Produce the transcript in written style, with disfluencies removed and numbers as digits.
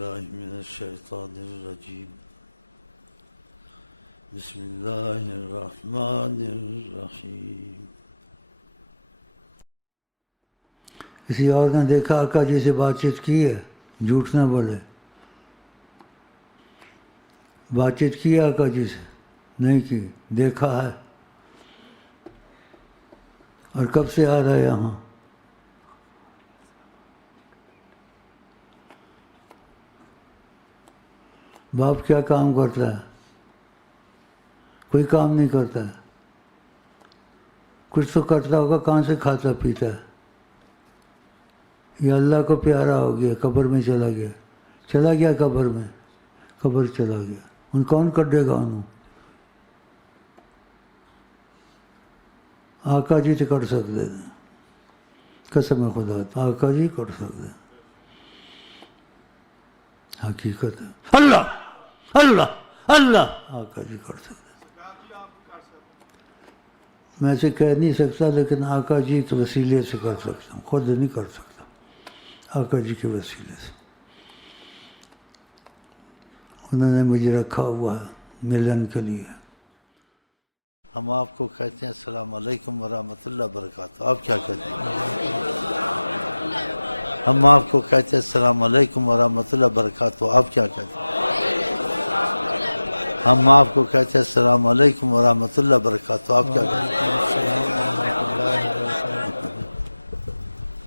بالله من الشيطان الرجيم بسم الله الرحمن الرحیم. کسی اور نے دیکھا آقا جی سے بات چیت کی ہے؟ جھوٹ نہ بولے. بات چیت کی ہے آقا جی سے؟ نہیں کی. دیکھا ہے. اور کب سے آ رہا ہے یہاں؟ باپ کیا کام کرتا ہے؟ کوئی کام نہیں کرتا ہے. کچھ تو کرتا ہوگا. کہاں سے کھاتا پیتا ہے؟ یہ اللہ کو پیارا ہو گیا. قبر میں چلا گیا. چلا گیا قبر میں. قبر چلا گیا. ان کون کڈے گا انہوں؟ آقا جی تو کر سکتے ہیں. قسم خدا آقا جی کر سکتے ہیں. حقیقت ہے. اللہ اللہ اللہ آقا جی کر سکتے ہیں. میں سے کہہ نہیں سکتا لیکن آقا جی کے وسیلے سے کر سکتا ہوں. خود نہیں کر سکتا. آقا جی کے وسیلے سے انہوں نے مجھے رکھا ہوا ہے ملن کے لیے. ہم آپ کو کہتے ہیں السلام علیکم ورحمۃ اللہ وبرکاتہ. آپ کیا کہتے ہیں؟ ہم آپ کو کہتے ہیں السلام علیکم ورحمۃ اللہ وبرکاتہ. آپ کیا کہتے ہیں؟ ہم آپ کو کہتے ہیں السلام علیکم ورحمۃ اللہ وبرکاتہ. آپ کیا کہتے ہیں؟